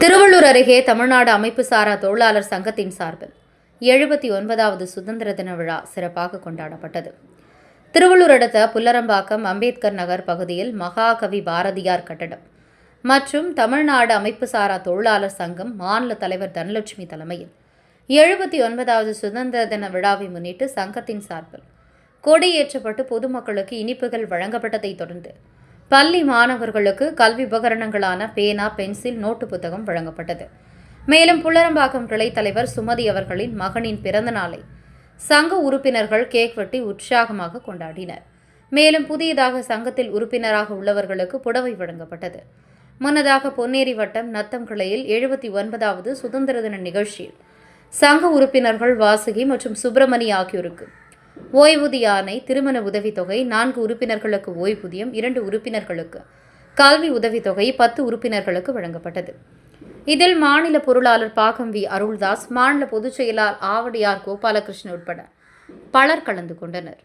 திருவள்ளூர் அருகே தமிழ்நாடு அமைப்பு சாரா தொழிலாளர் சங்கத்தின் சார்பில் எழுபத்தி ஒன்பதாவது சுதந்திர தின விழா சிறப்பாக கொண்டாடப்பட்டது. திருவள்ளூர் அடுத்த புல்லரம்பாக்கம் அம்பேத்கர் நகர் பகுதியில் மகாகவி பாரதியார் கட்டடம் மற்றும் தமிழ்நாடு அமைப்பு சாரா தொழிலாளர் சங்கம் மாநில தலைவர் தனலட்சுமி தலைமையில் எழுபத்தி ஒன்பதாவது சுதந்திர தின விழாவை முன்னிட்டு சங்கத்தின் சார்பில் கொடியேற்றப்பட்டு பொதுமக்களுக்கு இனிப்புகள் வழங்கப்பட்டதைத் தொடர்ந்து பள்ளி மாணவர்களுக்கு கல்வி உபகரணங்களான பேனா பென்சில் நோட்டு புத்தகம் வழங்கப்பட்டது. மேலும் புல்லரம்பாக்கம் கிளை தலைவர் சுமதி அவர்களின் மகனின் பிறந்த நாளை சங்க உறுப்பினர்கள் கேக் வெட்டி உற்சாகமாக கொண்டாடினர். மேலும் புதியதாக சங்கத்தில் உறுப்பினராக உள்ளவர்களுக்கு புடவை வழங்கப்பட்டது. முன்னதாக பொன்னேரி வட்டம் நத்தம் கிளையில் எழுபத்தி ஒன்பதாவது சுதந்திர தின நிகழ்ச்சியில் சங்க உறுப்பினர்கள் வாசுகி மற்றும் சுப்பிரமணி ஆகியோருக்கு ஓய்வூதிய ஆணை திருமண உதவித்தொகை நான்கு உறுப்பினர்களுக்கு ஓய்வூதியம் இரண்டு உறுப்பினர்களுக்கு கல்வி உதவித்தொகை பத்து உறுப்பினர்களுக்கு வழங்கப்பட்டது. இதில் மாநில பொருளாளர் பாகம் வி. அருள்தாஸ் மாநில பொதுச் செயலாளர் ஆவடியார் கோபாலகிருஷ்ணன் உட்பட பலர் கலந்து கொண்டனர்.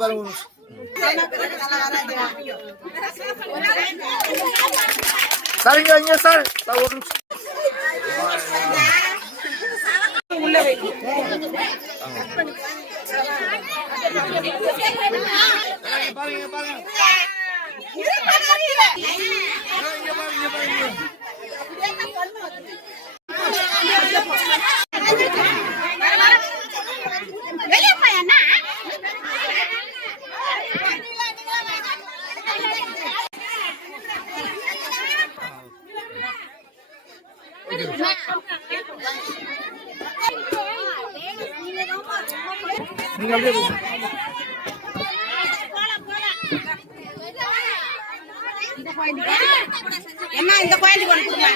பாருங்க சரிங்க இங்க சார். சார் ஒரு நிமிஷம். பாருங்க பாருங்க. நீங்க அப்படியே அம்மா இந்த பாயிண்ட் கொடுத்துருங்க